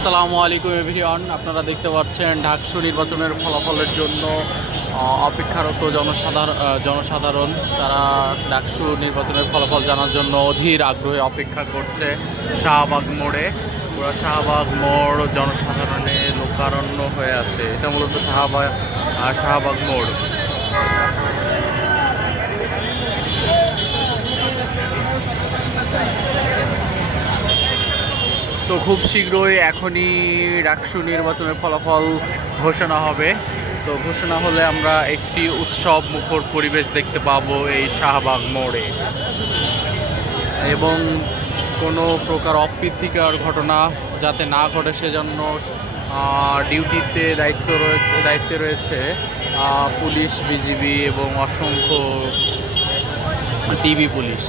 আসসালামু আলাইকুম এভরিওয়ান, আপনারা দেখতে পাচ্ছেন ডাকসু নির্বাচনের ফলাফলের জন্য অপেক্ষারত জনসাধারণ তারা ডাকসু নির্বাচনের ফলাফল জানার জন্য অধীর আগ্রহে অপেক্ষা করছে শাহবাগ মোড়ে। পুরো শাহবাগ মোড় জনসাধারণে লোকারণ্য হয়ে আছে। এটা মূলত শাহবাগ মোড়। তো খুব শীঘ্রই এখনই ডাকসু নির্বাচনের ফলাফল ঘোষণা হবে। তো ঘোষণা হলে আমরা একটি উৎসব মুখর পরিবেশ দেখতে পাবো এই শাহবাগ মোড়ে, এবং কোনো প্রকার অপ্রীতিকর ঘটনা যাতে না ঘটে সেজন্য দায়িত্বে রয়েছে পুলিশ, বিজিবি এবং অসংখ্য টিভি পুলিশ।